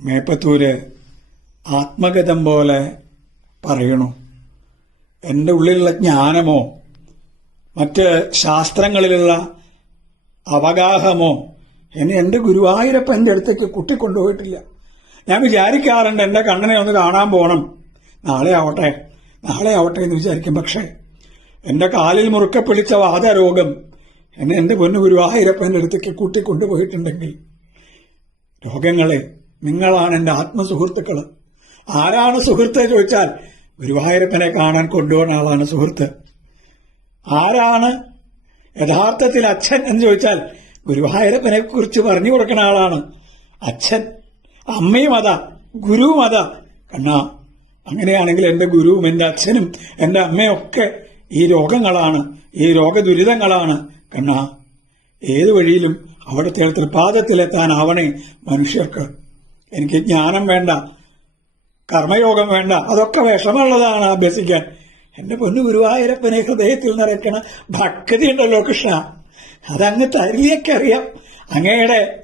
മേപ്പത്തൂര് ആത്മഗതം പോലെ പറയണു. എന്റെ ഉള്ളിലുള്ള ജ്ഞാനമോ മറ്റ് ശാസ്ത്രങ്ങളിലുള്ള അവഗാഹമോ എന്നെ എന്റെ ഗുരുവായൂരപ്പ എന്റെ അടുത്തേക്ക് കുട്ടിക്കൊണ്ടുപോയിട്ടില്ല. ഞാൻ വിചാരിക്കാറുണ്ട് എന്റെ കണ്ണനെ ഒന്ന് കാണാൻ പോകണം നാളെ ആവട്ടെ നാളെ ആവട്ടെ എന്ന് വിചാരിക്കും. പക്ഷേ എന്റെ കാലിൽ മുറുക്കെ പിടിച്ച വാതരോഗം എന്നെ എന്റെ പൊന്നു ഗുരുവായൂരപ്പന്റെ അടുത്തേക്ക് കൂട്ടിക്കൊണ്ടുപോയിട്ടുണ്ടെങ്കിൽ രോഗങ്ങളെ നിങ്ങളാണ് എന്റെ ആത്മസുഹൃത്തുക്കൾ ആരാണ് സുഹൃത്ത് ചോദിച്ചാൽ ഗുരുവായൂരപ്പനെ കാണാൻ കൊണ്ടുപോകുന്ന ആളാണ് സുഹൃത്ത്. ആരാണ് യഥാർത്ഥത്തിൽ അച്ഛൻ എന്ന് ചോദിച്ചാൽ ഗുരുവായൂരപ്പനെ കുറിച്ച് പറഞ്ഞു കൊടുക്കുന്ന ആളാണ്. അച്ഛൻ അമ്മയും അതാ ഗുരുവും അതാ. കണ്ണാ അങ്ങനെയാണെങ്കിൽ എന്റെ ഗുരുവും എന്റെ അച്ഛനും എന്റെ അമ്മയും ഒക്കെ ഈ രോഗങ്ങളാണ് ഈ രോഗദുരിതങ്ങളാണ്. കണ്ണാ ഏതു വഴിയിലും അവിടുത്തെ തൃപാദത്തിലെത്താനാവണേ മനുഷ്യർക്ക്. എനിക്ക് ജ്ഞാനം വേണ്ട കർമ്മയോഗം വേണ്ട അതൊക്കെ വിഷമുള്ളതാണ് അഭ്യസിക്കാൻ. എന്റെ പൊന്നു ഗുരുവായൂരപ്പനെ ഹൃദയത്തിൽ നിറയ്ക്കണ ഭക്തി ഉണ്ടല്ലോ കൃഷ്ണ. അതങ്ങ് തരിയൊക്കെ അറിയാം. അങ്ങയുടെ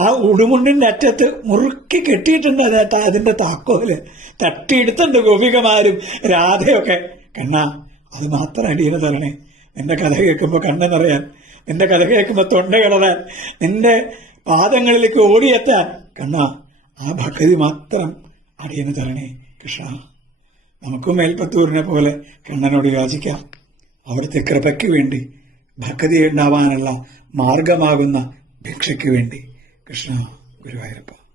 ആ ഉടുമുണ്ടിന്റെ അറ്റത്ത് മുറുക്കി കെട്ടിയിട്ടുണ്ട് അതിനകത്ത് അതിന്റെ താക്കോൽ. തട്ടിയെടുത്തുണ്ട് ഗോപികമാരും രാധയൊക്കെ. കണ്ണ അത് മാത്രം അടിയന് തരണേ. നിന്റെ കഥ കേൾക്കുമ്പോൾ കണ്ണ് നിറയാൻ നിന്റെ കഥ കേൾക്കുമ്പോൾ തൊണ്ട കിളറാൻ നിന്റെ പാദങ്ങളിലേക്ക് ഓടിയെത്താൻ. കണ്ണ ആ ഭക്തി മാത്രം അറിയുന്ന തരണേ കൃഷ്ണ. നമുക്കും മേൽപ്പത്തൂരിനെ പോലെ കണ്ണനോട് യാചിക്കാം അവിടുത്തെ കൃപയ്ക്ക് വേണ്ടി ഭക്തി ഉണ്ടാവാനുള്ള മാർഗമാകുന്ന ഭിക്ഷയ്ക്ക് വേണ്ടി. കൃഷ്ണ ഗുരുവായൂരപ്പ.